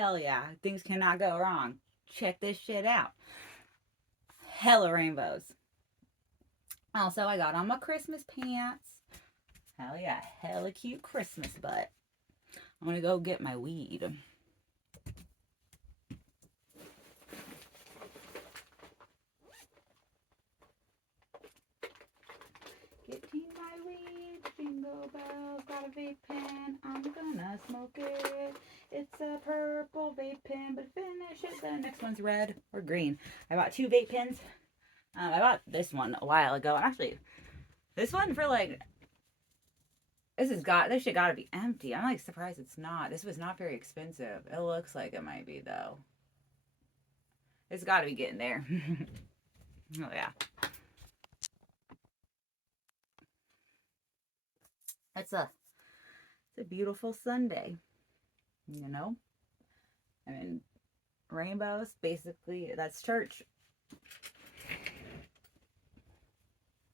Hell yeah, things cannot go wrong. Check this shit out. Hella rainbows. Also, I got on my Christmas pants. Hell yeah, hella cute Christmas butt. I'm gonna go get my weed. Getting my weed, jingle bells, got a vape pen, I'm gonna smoke it. It's a purple vape pen, but finish it, the next one's red or green. I bought 2 vape pens. I bought this one a while ago, and actually, this one for like, this shit gotta be empty. I'm like surprised it's not. This was not very expensive. It looks like it might be though. It's gotta be getting there. Oh yeah. It's a beautiful Sunday. You know? I mean, rainbows, basically, that's church.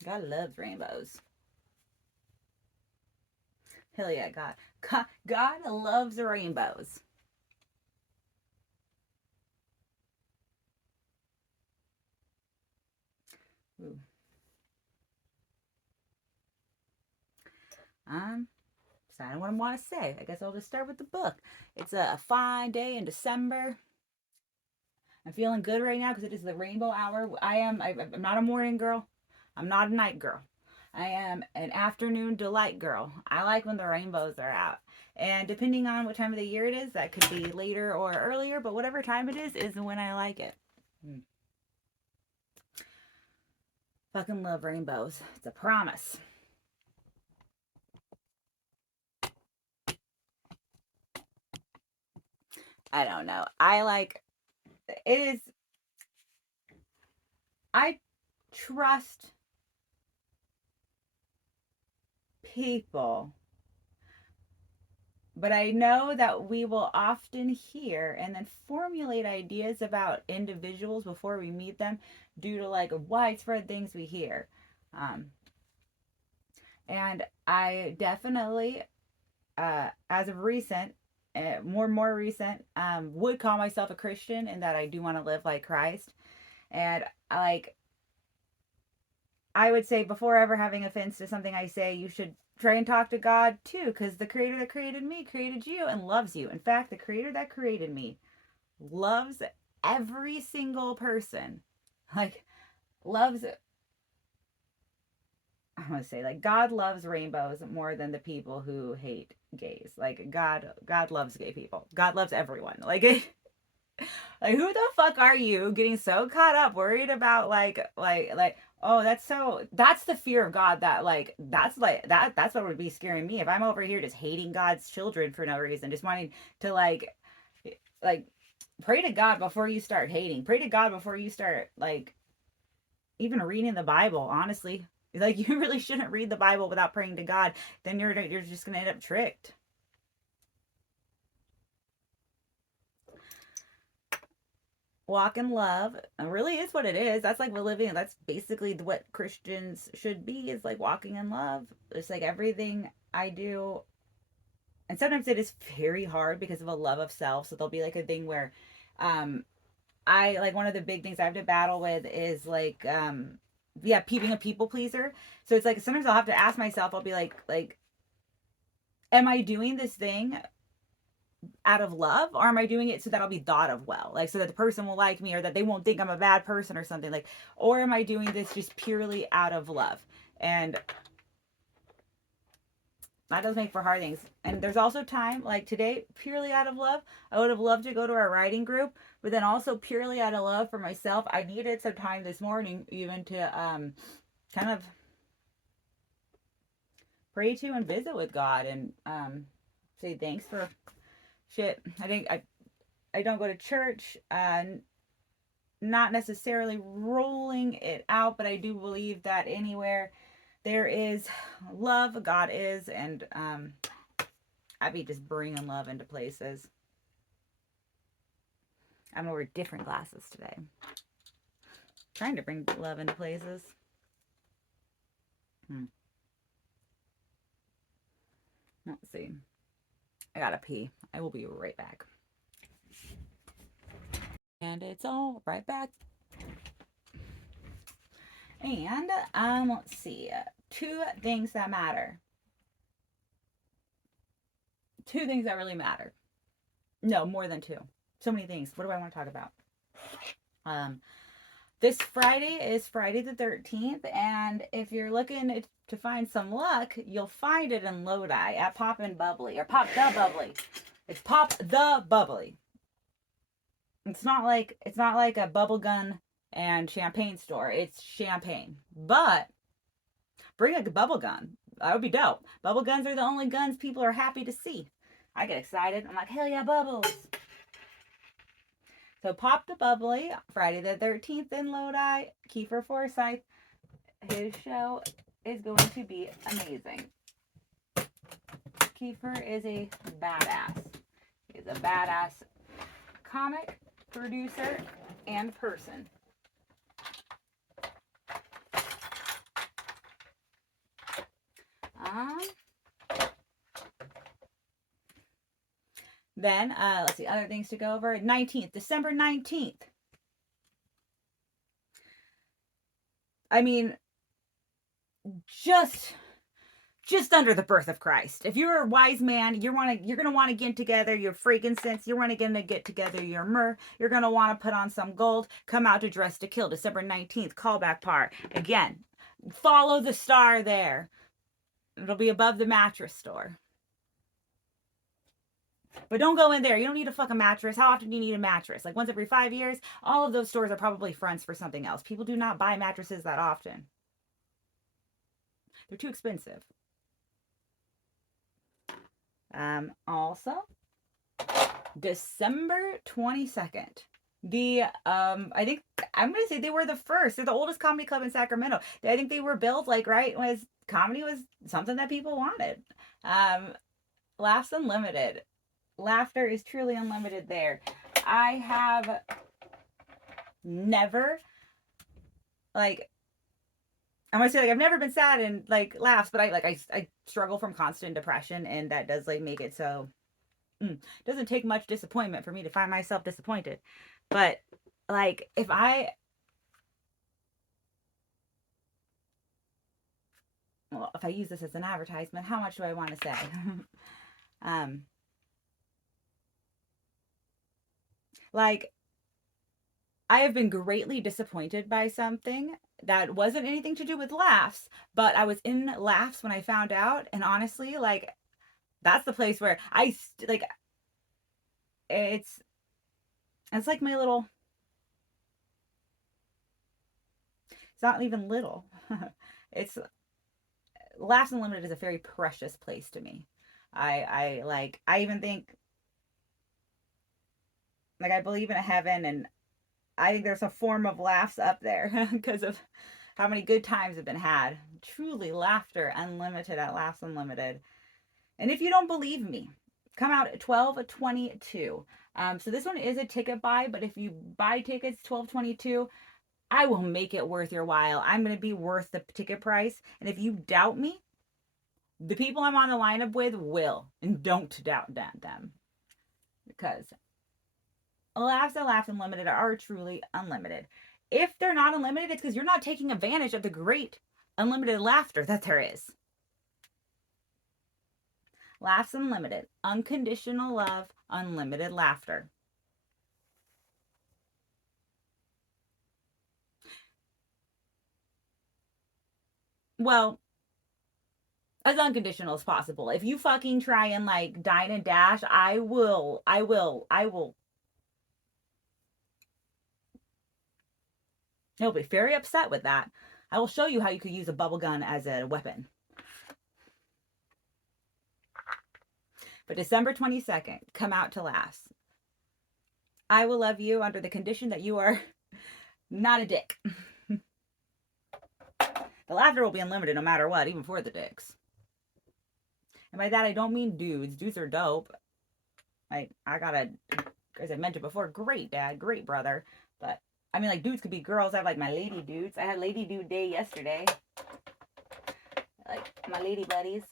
God loves rainbows. Hell yeah, God loves rainbows. Ooh. Deciding what I want to say. I guess I'll just start with the book. It's a fine day in December. I'm feeling good right now because it is the rainbow hour. I'm not a morning girl. I'm not a night girl. I am an afternoon delight girl. I like when the rainbows are out. And depending on what time of the year it is, that could be later or earlier, but whatever time it is when I like it. Fucking love rainbows. It's a promise. I don't know. It is, I trust people, but I know that we will often hear and then formulate ideas about individuals before we meet them due to like widespread things we hear. Um, and I definitely, as of recent, more recent, would call myself a Christian and that I do want to live like Christ. And like, I would say before ever having offense to something I say, you should try and talk to God too, because the creator that created me created you and loves you. In fact, the creator that created me loves every single person. Like, loves, I want to say, like, God loves rainbows more than the people who hate gays. Like, God loves gay people. God loves everyone. Like, like, who the fuck are you getting so caught up worried about oh, that's the fear of God that that's what would be scaring me if I'm over here just hating God's children for no reason, just wanting to like pray to God before you start hating. Pray to God before you start like even reading the Bible, honestly. Like, you really shouldn't read the Bible without praying to God. Then you're just going to end up tricked. Walk in love. It really is what it is. That's like living. That's basically what Christians should be, is like walking in love. It's like everything I do. And sometimes it is very hard because of a love of self. So there'll be like a thing where um I like, one of the big things I have to battle with is like yeah, being a people pleaser. So it's like sometimes I'll have to ask myself, I'll be like am I doing this thing out of love, or am I doing it so that I'll be thought of well, like so that the person will like me or that they won't think I'm a bad person or something, like, or am I doing this just purely out of love? And that does make for hard things. And there's also time like today, purely out of love, I would have loved to go to our writing group, but then also purely out of love for myself, I needed some time this morning even to kind of pray to and visit with God and say thanks for shit. I don't go to church, not necessarily rolling it out, but I do believe that anywhere there is love, God is, and I be just bringing love into places. I'm gonna wear different glasses today. Trying to bring love into places. Let's see. I gotta pee. I will be right back. And it's all right back. And let's see. Two things that matter. Two things that really matter. No, more than two. So many things. What do I want to talk about? This Friday is Friday the 13th, and if you're looking to find some luck, you'll find it in Lodi at Pop and Bubbly, or Pop the Bubbly. It's Pop the Bubbly. It's not like a bubble gun and champagne store. It's champagne. But bring a bubble gun. That would be dope. Bubble guns are the only guns people are happy to see. I get excited. I'm like, hell yeah, bubbles. So Pop the Bubbly, Friday the 13th in Lodi. Kiefer Forsyth, his show is going to be amazing. Kiefer is a badass. He's a badass comic, producer, and person. Then, let's see, other things to go over. 19th, December 19th. I mean, just under the birth of Christ. If you're a wise man, you're gonna want to get together your frankincense. You're gonna get together your myrrh. You're gonna want to put on some gold. Come out to Dress to Kill, December 19th, Callback part. Again, follow the star there. It'll be above the mattress store. But don't go in there. You don't need a fucking mattress. How often do you need a mattress? Like once every 5 years? All of those stores are probably fronts for something else. People do not buy mattresses that often. They're too expensive. Also, December 22nd. I think I'm gonna say they were the first. They're the oldest comedy club in Sacramento. I think they were built like right when comedy was something that people wanted. Laughs Unlimited. Laughter is truly unlimited there. I have never, like, I'm gonna say, like, I've never been sad and like laughs, but I struggle from constant depression, and that does like make it so it doesn't take much disappointment for me to find myself disappointed. But like if I use this as an advertisement, how much do I want to say? Like, I have been greatly disappointed by something that wasn't anything to do with laughs, but I was in laughs when I found out, and honestly, like, that's the place where like, it's like my little, it's not even little. It's Laughs Unlimited is a very precious place to me. I even think, like, I believe in a heaven, and I think there's a form of laughs up there because of how many good times have been had. Truly, laughter unlimited at Laughs Unlimited. And if you don't believe me, come out at 12/22. So this one is a ticket buy, but if you buy tickets 12/22, I will make it worth your while. I'm going to be worth the ticket price. And if you doubt me, the people I'm on the lineup with will. And don't doubt them. Because Laughs at Laughs Unlimited are truly unlimited. If they're not unlimited, it's because you're not taking advantage of the great unlimited laughter that there is. Laughs Unlimited. Unconditional love, unlimited laughter. Well, as unconditional as possible. If you fucking try and like dine and dash, I will. He'll be very upset with that. I will show you how you could use a bubble gun as a weapon. But December 22nd, come out to Laughs. I will love you under the condition that you are not a dick. The laughter will be unlimited no matter what, even for the dicks. And by that, I don't mean dudes. Dudes are dope. Like, I got as I mentioned before, great dad, great brother. But, I mean, like, dudes could be girls. I have, like, my lady dudes. I had lady dude day yesterday. Like, my lady buddies.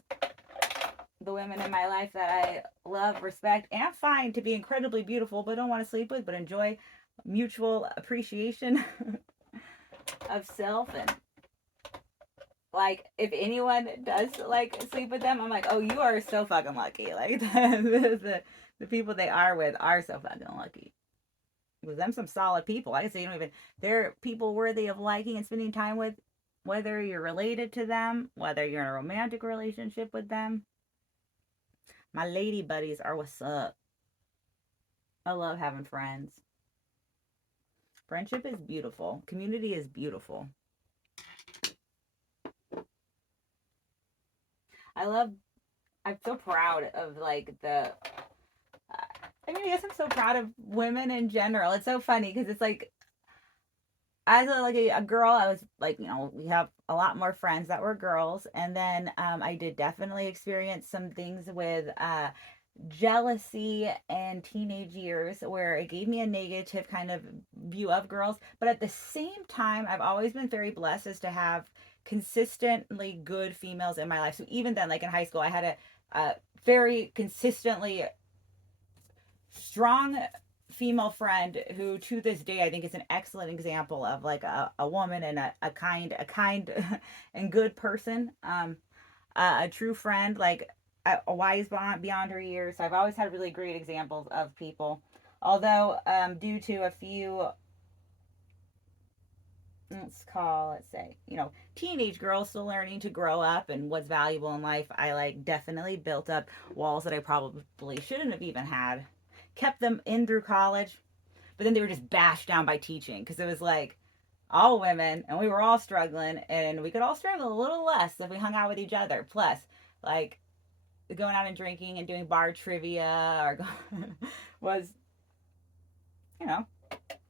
The women in my life that I love, respect, and find to be incredibly beautiful, but don't want to sleep with, but enjoy mutual appreciation of self. And like, if anyone does like sleep with them, I'm like, oh, you are so fucking lucky. Like the people they are with are so fucking lucky. With them, some solid people. Like I say, you don't even, they're people worthy of liking and spending time with, whether you're related to them, whether you're in a romantic relationship with them. My lady buddies are what's up. I love having friends. Friendship is beautiful. Community is beautiful. I love, I'm so proud of like the, I mean, I guess I'm so proud of women in general. It's so funny because it's like, as a girl, I was like, we have a lot more friends that were girls. And then I did definitely experience some things with jealousy and teenage years where it gave me a negative kind of view of girls. But at the same time, I've always been very blessed as to have consistently good females in my life. So even then, like in high school, I had a very consistently strong female friend who to this day I think is an excellent example of like a woman and a kind and good person, a true friend, like a wise beyond her years. So I've always had really great examples of people, although due to a few, let's say, teenage girls still learning to grow up and what's valuable in life, I like definitely built up walls that I probably shouldn't have even had, kept them in through college, but then they were just bashed down by teaching because it was like all women and we were all struggling, and we could all struggle a little less if we hung out with each other. Plus, like, going out and drinking and doing bar trivia or was, you know,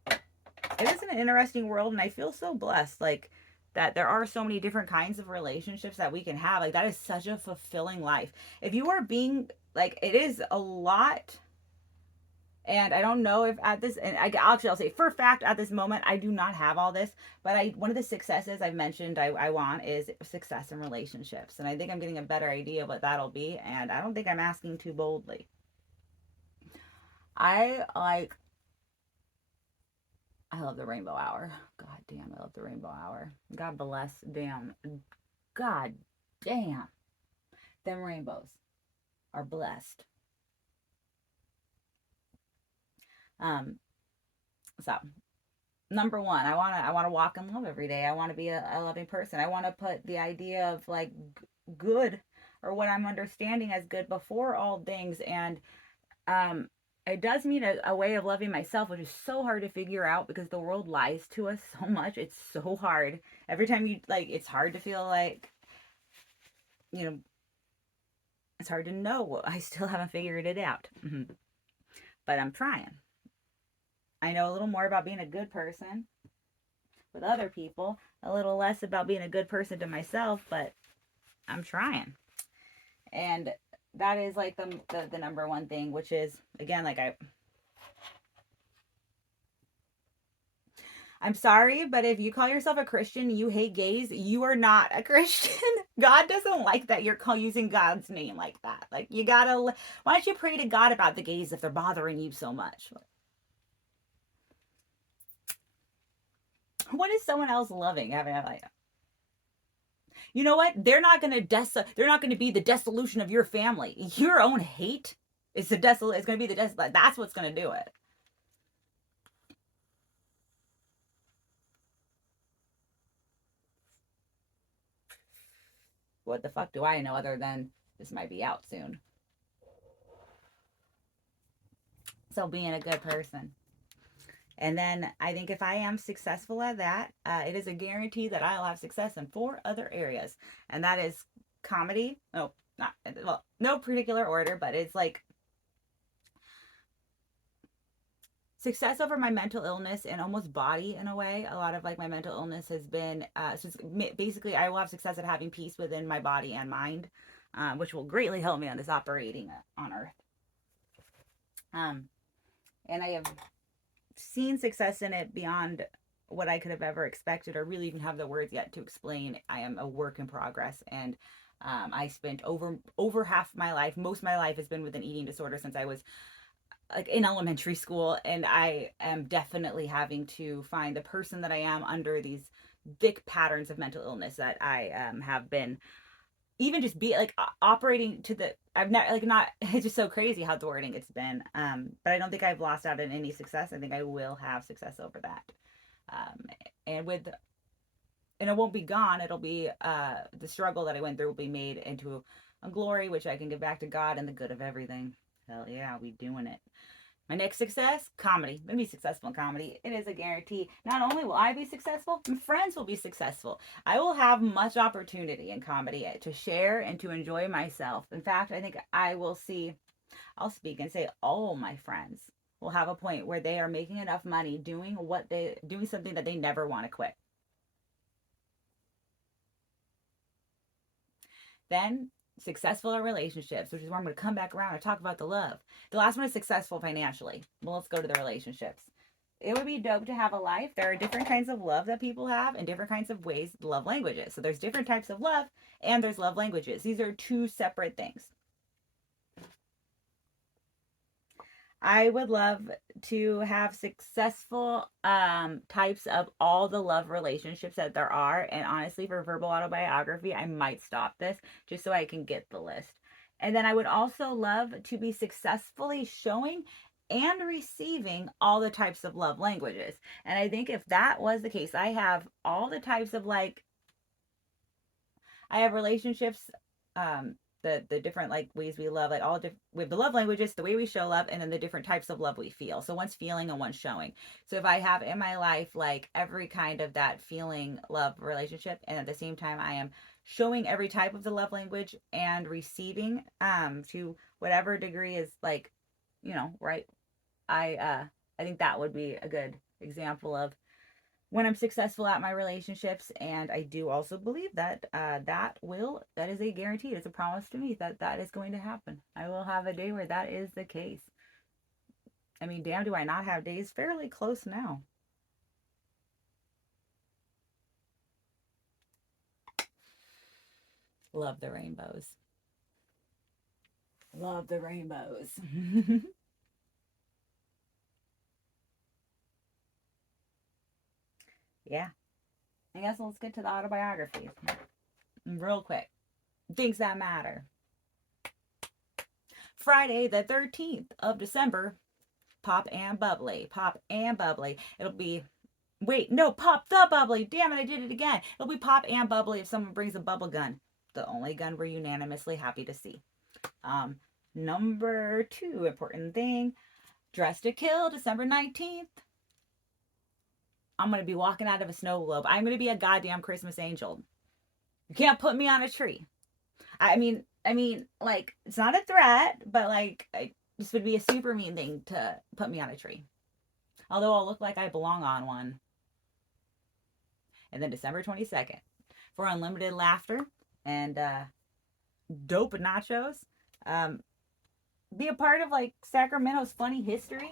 it is an interesting world, and I feel so blessed, like, that there are so many different kinds of relationships that we can have. Like, that is such a fulfilling life. If you are being, like, it is a lot. And I don't know if at this, and I'll say for a fact at this moment, I do not have all this, but one of the successes I've mentioned I want is success in relationships. And I think I'm getting a better idea of what that'll be. And I don't think I'm asking too boldly. I like, I love the rainbow hour. God damn, I love the rainbow hour. God bless, damn. God damn. Them rainbows are blessed. Um, so number one, I want to walk in love every day. I want to be a loving person. I want to put the idea of like good, or what I'm understanding as good, before all things. And um it does mean a way of loving myself, which is so hard to figure out because the world lies to us so much. It's so hard. Every time you, like, it's hard to feel like, you know it's hard to know. I still haven't figured it out. But I'm trying. I know a little more about being a good person with other people, a little less about being a good person to myself, but I'm trying. And that is like the number one thing, which is, again, like, I'm sorry, but if you call yourself a Christian, you hate gays, you are not a Christian. God doesn't like that you're using God's name like that. Like, you gotta, why don't you pray to God about the gays if they're bothering you so much? What is someone else loving? I mean, like, you know what? They're not gonna be the dissolution of your family. Your own hate is the desolate. It's gonna be the desolate. That's what's gonna do it. What the fuck do I know other than this might be out soon? So being a good person. And then I think if I am successful at that, it is a guarantee that I'll have success in 4 other areas. And that is comedy. Oh, not, well, no particular order, but it's like success over my mental illness and almost body in a way. A lot of like my mental illness has been, so basically I will have success at having peace within my body and mind, which will greatly help me on this operating on Earth. Um, and I have seen success in it beyond what I could have ever expected or really even have the words yet to explain. I am a work in progress, and I spent over half my life, most of my life has been with an eating disorder since I was like in elementary school, and I am definitely having to find the person that I am under these thick patterns of mental illness that I have been even just be like operating to the I've not like not it's just so crazy how thwarting it's been. But I don't think I've lost out on any success. I think I will have success over that. Um, and with and it won't be gone. It'll be the struggle that I went through will be made into a glory which I can give back to God and the good of everything. Hell yeah, we doing it. My next success, comedy. I'm gonna be successful in comedy. It is a guarantee. Not only will I be successful, my friends will be successful. I will have much opportunity in comedy to share and to enjoy myself. In fact, I think I'll speak and say all my friends will have a point where they are making enough money doing something that they never want to quit. Then successful in relationships, which is where I'm going to come back around and talk about the love. The last one is successful financially. Well, let's go to the relationships. It would be dope to have a life. There are different kinds of love that people have and different kinds of ways love languages. So there's different types of love and there's love languages. These are two separate things. I would love to have successful types of all the love relationships that there are. And honestly, for verbal autobiography, I might stop this just so I can get the list. And then I would also love to be successfully showing and receiving all the types of love languages. And I think if that was the case, I have all the types of I have relationships, the different like ways we love, like all different. We have the love languages, the way we show love, and then the different types of love we feel. So one's feeling and one's showing. So if I have in my life like every kind of that feeling love relationship, and at the same time I am showing every type of the love language and receiving to whatever degree is like, right. I think that would be a good example of when I'm successful at my relationships. And I do also believe that that is a guarantee. It's a promise to me that that is going to happen. I will have a day where that is the case. I mean, damn, do I not have days fairly close now? Love the rainbows. Love the rainbows. Yeah. I guess let's get to the autobiographies real quick. Things that matter. Friday, the 13th of December, Pop and Bubbly. Pop and Bubbly. It'll be, wait, no, Pop the Bubbly. Damn it, I did it again. It'll be Pop and Bubbly if someone brings a bubble gun. The only gun we're unanimously happy to see. Um, Number two important thing, Dress to Kill, December 19th. I'm going to be walking out of a snow globe. I'm going to be a goddamn Christmas angel. You can't put me on a tree. Like, it's not a threat, but like, this would be a super mean thing to put me on a tree. Although I'll look like I belong on one. And then December 22nd, for unlimited laughter and dope nachos. Um, be a part of like Sacramento's funny history.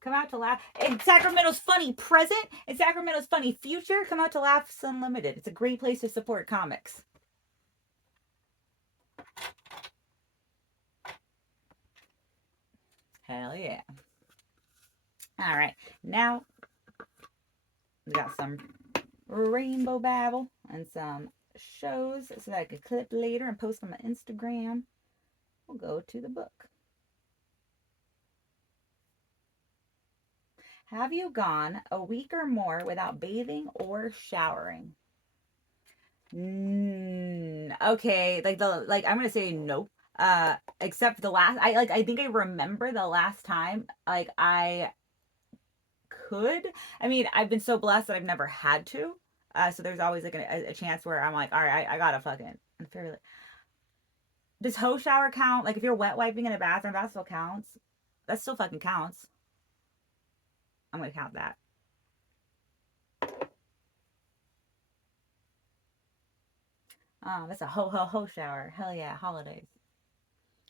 Come out to laugh. And Sacramento's funny present and Sacramento's funny future. Come out to Laughs Unlimited. It's a great place to support comics. Hell yeah. All right. Now we got some rainbow babble and some shows so that I could clip later and post on my Instagram. We'll go to the book. Have you gone a week or more without bathing or showering? Okay, I'm gonna say nope. Except the last, I think I remember the last time like I could. I mean, I've been so blessed that I've never had to. So there's always like a chance where I'm like, all right, I gotta fucking. I'm fairly. Does hoe shower count? Like if you're wet wiping in a bathroom, that still counts. That still fucking counts. I'm gonna count that. That's a ho shower. Hell yeah, holidays.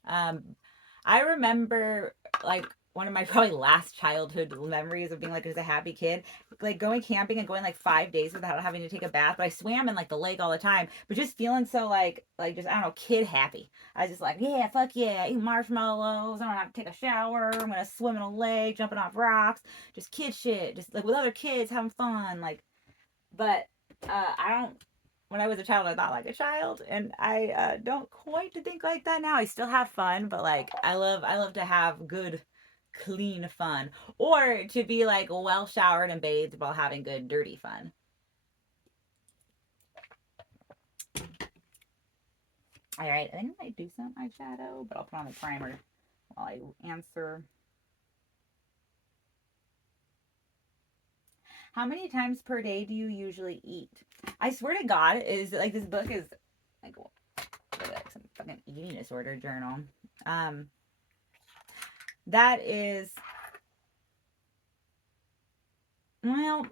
Um, I remember like one of my probably last childhood memories of being like just a happy kid, like going camping and going like 5 days without having to take a bath. But I swam in like the lake all the time, but just feeling so like just I don't know, kid happy. I was just like, yeah, fuck yeah, eat marshmallows. I don't have to take a shower. I'm gonna swim in a lake, jumping off rocks, just kid shit, just like with other kids having fun. Like, but I don't. When I was a child, I thought like a child, and I don't quite think like that now. I still have fun, but like I love to have good, clean fun, or to be like well showered and bathed while having good dirty fun. All right, I think I might do some eyeshadow, but I'll put on the primer while I answer. How many times per day do you usually eat? I swear to God, is like this book is like some fucking eating disorder journal. Um, that is well,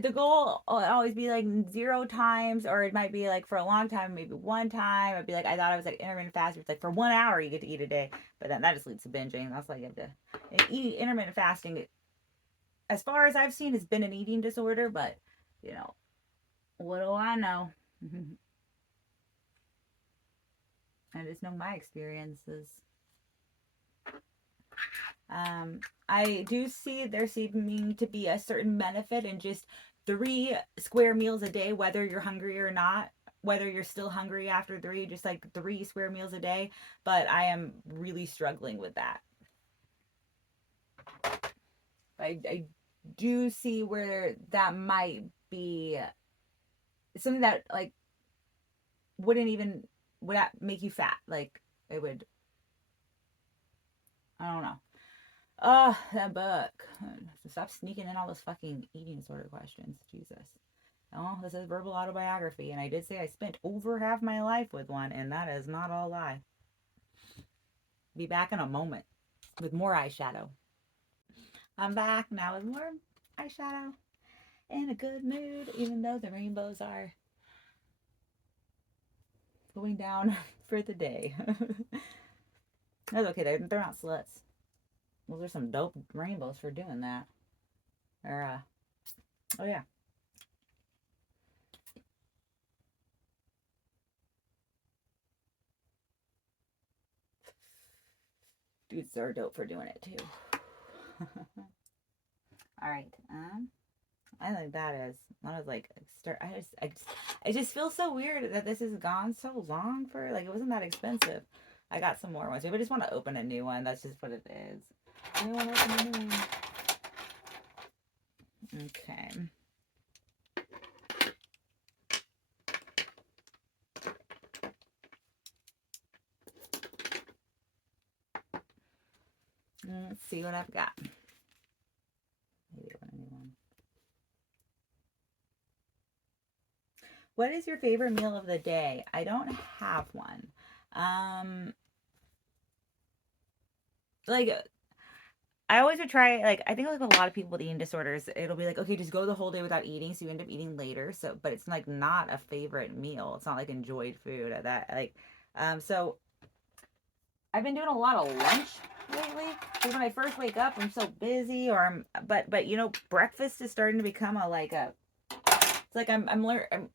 the goal will always be like 0 times, or it might be like for a long time, maybe 1 time. I'd be like, I thought I was like intermittent fasting. It's like for 1 hour you get to eat a day, but then that just leads to binging. That's like you have to eat intermittent fasting. As far as I've seen, has been an eating disorder, but you know, what do I know? I just know my experiences. I do see there seeming to be a certain benefit in just 3 square meals a day, whether you're hungry or not, whether you're still hungry after three, just like 3 square meals a day. But I am really struggling with that. I do see where that might be something that like wouldn't even would that make you fat. Like it would, I don't know. Oh, that book. Stop sneaking in all those fucking eating disorder questions. Jesus. Oh, this is verbal autobiography, and I did say I spent over half my life with one, and that is not all lie. Be back in a moment with more eyeshadow. I'm back now with more eyeshadow in a good mood, even though the rainbows are going down for the day. That's okay, they're not sluts. Those are some dope rainbows for doing that. Or, oh yeah. Dudes are dope for doing it too. All right. I think that is. I was like, start. I just feel so weird that this has gone so long for like it wasn't that expensive. I got some more ones. Maybe I just want to open a new one. That's just what it is. I want to open a new one. Okay. Let's see what I've got. Maybe open a new one. What is your favorite meal of the day? I don't have one. Like I always would try like I think like a lot of people with eating disorders, it'll be like, okay, just go the whole day without eating, so you end up eating later. So but it's like not a favorite meal. It's not like enjoyed food at that like so I've been doing a lot of lunch lately. Because when I first wake up, I'm so busy or I'm but you know, breakfast is starting to become a like a it's like I'm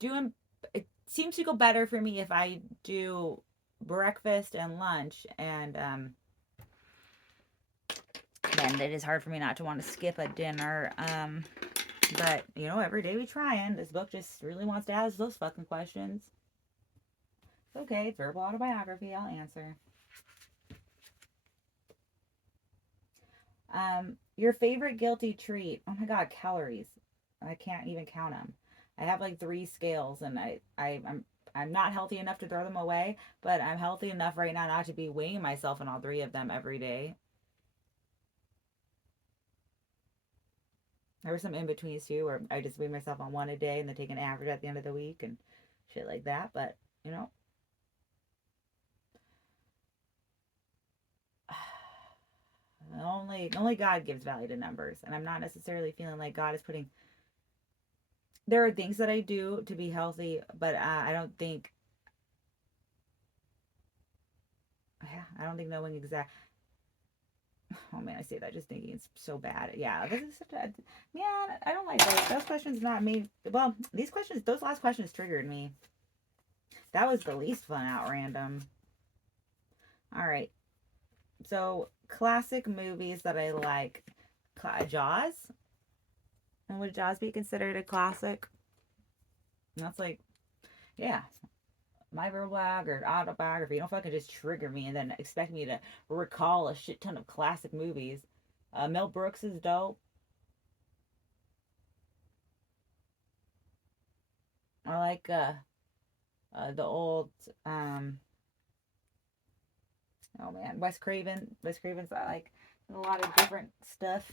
doing it seems to go better for me if I do breakfast and lunch and then it is hard for me not to want to skip a dinner. But you know, every day we trying. This book just really wants to ask those fucking questions. Okay, verbal autobiography. I'll answer. Your favorite guilty treat? Oh my god, calories. I can't even count them. I have like 3 scales, and I'm not healthy enough to throw them away, but I'm healthy enough right now not to be weighing myself on all 3 of them every day. There were some in betweens too, where I just weigh myself on one a day and then take an average at the end of the week and shit like that. But you know, only God gives value to numbers, and I'm not necessarily feeling like God is putting. There are things that I do to be healthy, but I don't think. Yeah, I don't think knowing exact. Oh man, I say that just thinking it's so bad. Yeah, this is such a man. I don't like those. Those questions not me. Well, these questions, those last questions triggered me. That was the least fun out random. All right, so classic movies that I like. Jaws. And would Jaws be considered a classic? And that's like, yeah, my blog or autobiography. You don't fucking just trigger me and then expect me to recall a shit ton of classic movies. Mel Brooks is dope. I like the old oh man, Wes Craven. Wes Craven's I like a lot of different stuff.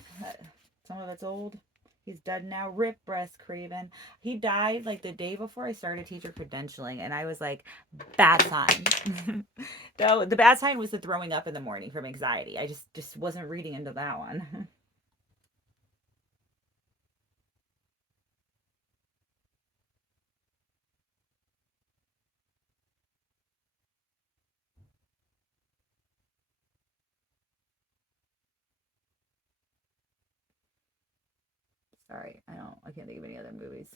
Some of it's old. He's dead now. Rip Wes Craven. He died like the day before I started teacher credentialing, and I was like, bad sign. Though the bad sign was the throwing up in the morning from anxiety. I just wasn't reading into that one. Sorry, I can't think of any other movies.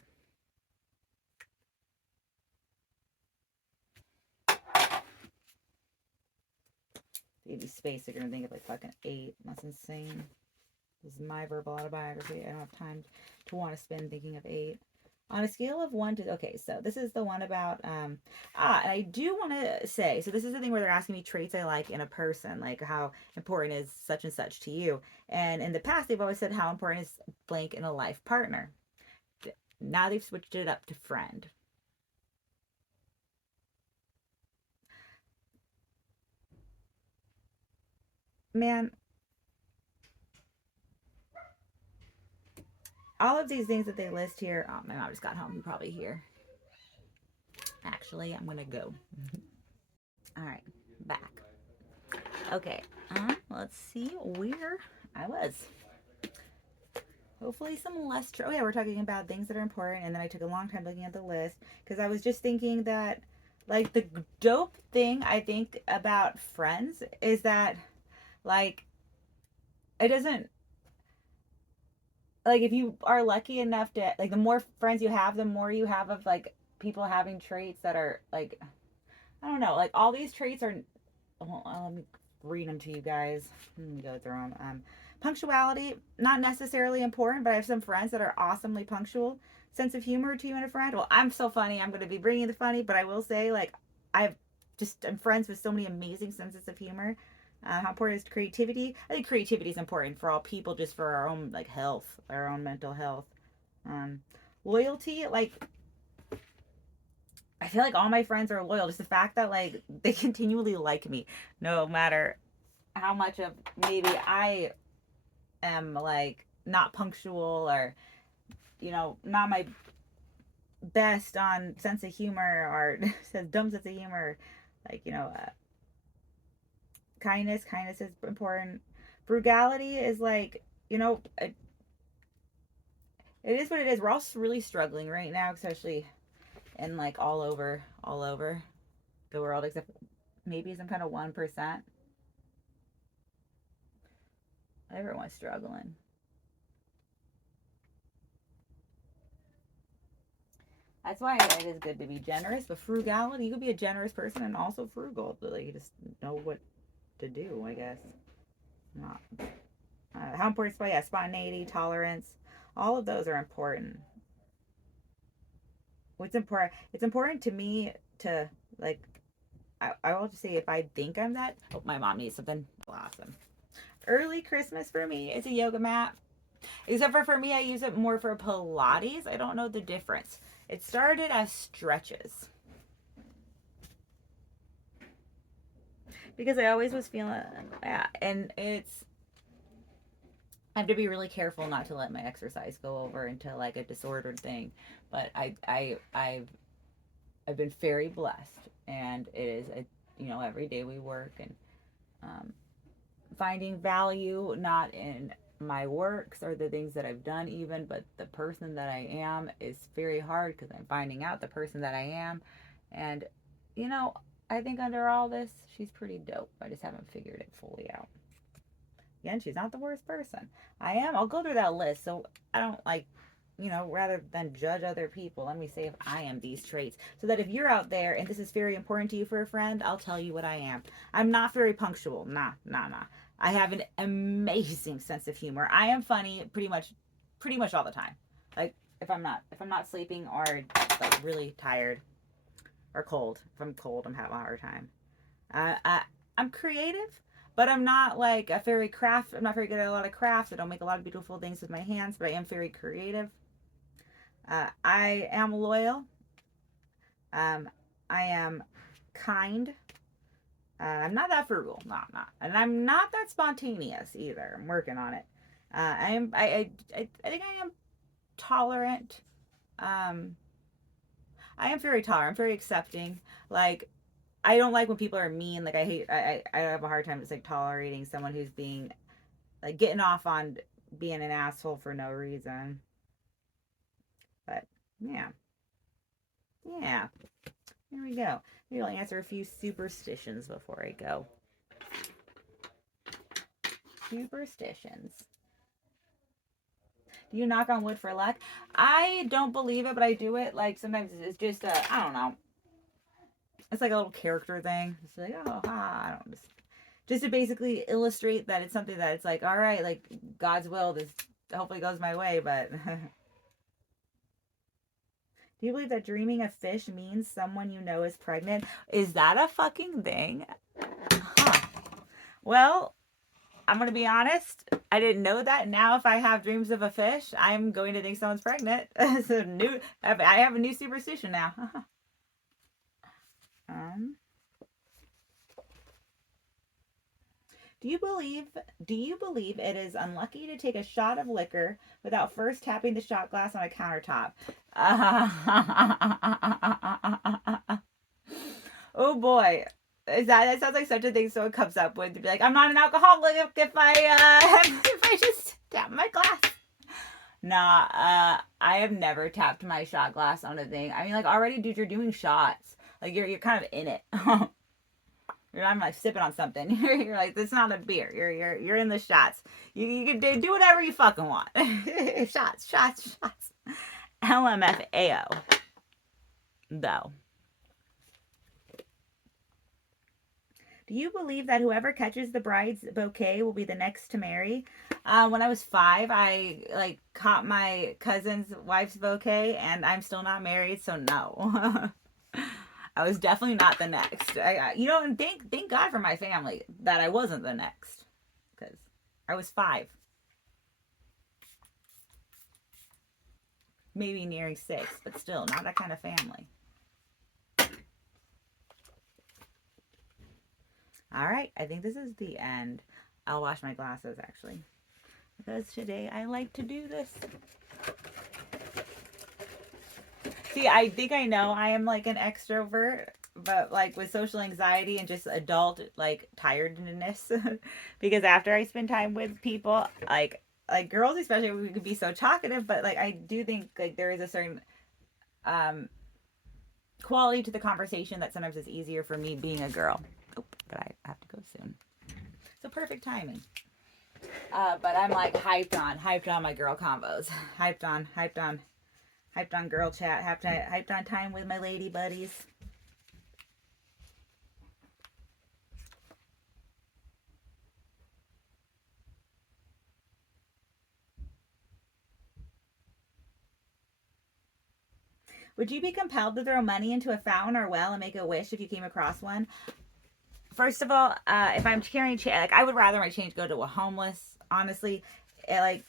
Maybe space. They're gonna think of like fucking eight. That's insane. This is my verbal autobiography. I don't have time to want to spend thinking of eight. On a scale of one to okay, so this is the one about and I do want to say, so this is the thing where they're asking me traits I like in a person, like how important is such and such to you. And in the past they've always said how important is blank in a life partner. Now they've switched it up to friend. Man, all of these things that they list here, oh my mom just got home, you probably hear. Actually, I'm gonna go. All right, back. Okay, let's see where I was. Hopefully, some less. Oh yeah, we're talking about things that are important, and then I took a long time looking at the list because I was just thinking that, like, the dope thing I think about friends is that, like, it doesn't like if you are lucky enough to like the more friends you have, the more you have of like people having traits that are like I don't know, like all these traits are well, let me read them to you guys. Let me go through them. Punctuality, not necessarily important, but I have some friends that are awesomely punctual. Sense of humor to you and a friend. Well, I'm so funny. I'm going to be bringing the funny, but I will say, like, I've I'm friends with so many amazing senses of humor. How important is creativity? I think creativity is important for all people, just for our own like health, our own mental health. Um, Loyalty, like I feel like all my friends are loyal. Just the fact that like they continually like me, no matter how much of maybe I am like not punctual or not my best on sense of humor or says dumb sense of humor. Like kindness is important. Frugality is like it is what it is. We're all really struggling right now, especially in like all over the world, except maybe some kind of 1%. Everyone's struggling. That's why it is good to be generous. But frugality, you could be a generous person and also frugal. But like, you just know what to do, I guess. Not how important is yeah, spontaneity, tolerance. All of those are important. What's important? It's important to me to like. I will just say if I think I'm that. Oh, my mom needs something. Awesome. Early Christmas for me is a yoga mat. Except for me, I use it more for Pilates. I don't know the difference. It started as stretches because I always was feeling yeah, and it's I have to be really careful not to let my exercise go over into like a disordered thing. But I've been very blessed, and it is a every day we work and um, finding value not in my works or the things that I've done even, but the person that I am is very hard because I'm finding out the person that I am, and you know I think under all this she's pretty dope. I just haven't figured it fully out. Again, she's not the worst person. I'll go through that list. So I don't like, rather than judge other people, let me say if I am these traits. So that if you're out there and this is very important to you for a friend, I'll tell you what I am. I'm not very punctual. Nah, nah, nah. I have an amazing sense of humor. I am funny pretty much all the time. Like if I'm not sleeping or like really tired or cold. If I'm cold, I'm having a hard time. I'm creative, but I'm not like a very craft. I'm not very good at a lot of crafts. I don't make a lot of beautiful things with my hands, but I am very creative. I am loyal. Um, I am kind. I'm not that frugal, not, and I'm not that spontaneous either. I'm working on it. I am. I think I am tolerant. Um, I am very tolerant. I'm very accepting. Like I don't like when people are mean. Like I hate. I have a hard time just like tolerating someone who's being like getting off on being an asshole for no reason. But yeah, yeah. Here we go. Maybe I'll answer a few superstitions before I go. Superstitions. Do you knock on wood for luck? I don't believe it, but I do it. Like sometimes it's just I don't know. It's like a little character thing. It's like I don't just to basically illustrate that it's something that it's like all right, like God's will. This hopefully goes my way, but. Do you believe that dreaming of fish means someone you know is pregnant? Is that a fucking thing? Huh. Well, I'm going to be honest. I didn't know that. Now, if I have dreams of a fish, I'm going to think someone's pregnant. So I have a new superstition now. um, do you believe it is unlucky to take a shot of liquor without first tapping the shot glass on a countertop? Oh boy. That sounds like such a thing someone comes up with to be like, I'm not an alcoholic if I if I just tap my glass. Nah, I have never tapped my shot glass on a thing. I mean, like already, dude, you're doing shots. Like you're kind of in it. I'm like sipping on something. You're like, it's not a beer. You're in the shots. You can do whatever you fucking want. shots. LMFAO. Though. Do you believe that whoever catches the bride's bouquet will be the next to marry? When I was 5, I like caught my cousin's wife's bouquet, and I'm still not married, so no. I was definitely not the next. And thank God for my family that I wasn't the next, because I was 5, maybe nearing 6, but still not that kind of family. All right, I think this is the end. I'll wash my glasses actually, because today I like to do this. See, I think I know I am like an extrovert, but like with social anxiety and just adult like tiredness, because after I spend time with people, like girls especially, we could be so talkative, but like I do think like there is a certain um quality to the conversation that sometimes is easier for me being a girl. Oh, but I have to go soon. So perfect timing. But I'm like hyped on my girl combos, hyped on girl chat, hyped on time with my lady buddies. Would you be compelled to throw money into a fountain or well and make a wish if you came across one? First of all, if I'm carrying change, like I would rather my change go to a homeless. Honestly, like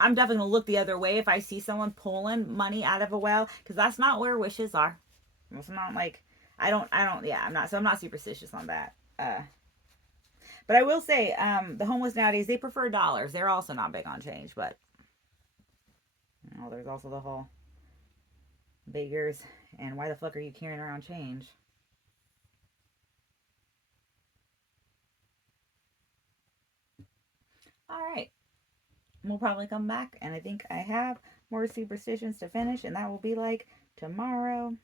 I'm definitely gonna look the other way if I see someone pulling money out of a well, because that's not where wishes are. It's not like I don't. Yeah, I'm not. So I'm not superstitious on that. But I will say, the homeless nowadays they prefer dollars. They're also not big on change, but there's also the whole beggars and why the fuck are you carrying around change? All right, we'll probably come back, and I think I have more superstitions to finish, and that will be like tomorrow.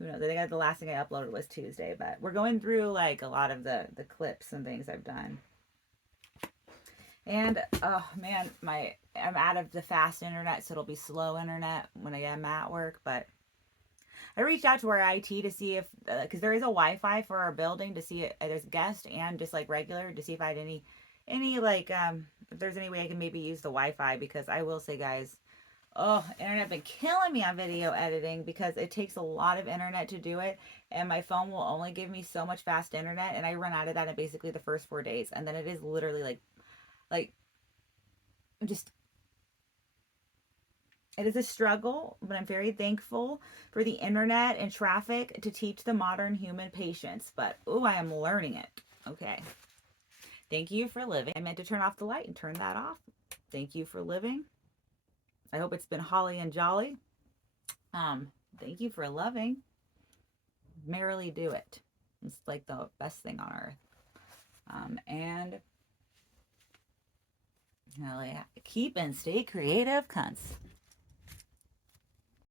Who knows? I think the last thing I uploaded was Tuesday, but we're going through like a lot of the clips and things I've done. And oh man, I'm out of the fast internet, so it'll be slow internet when I'm at work. But I reached out to our IT to see if, because there is a Wi-Fi for our building, to see it. There's guest and just like regular, to see if I had any like if there's any way I can maybe use the Wi-Fi, because I will say, guys, oh, internet been killing me on video editing because it takes a lot of internet to do it, and my phone will only give me so much fast internet, and I run out of that in basically the first 4 days, and then it is literally like just, it is a struggle, but I'm very thankful for the internet and traffic to teach the modern human patience. But oh, I am learning it. Okay. Thank you for living. I meant to turn off the light and turn that off. Thank you for living. I hope it's been holly and jolly. Thank you for loving. Merrily do it. It's like the best thing on earth. And keep and stay creative, cunts.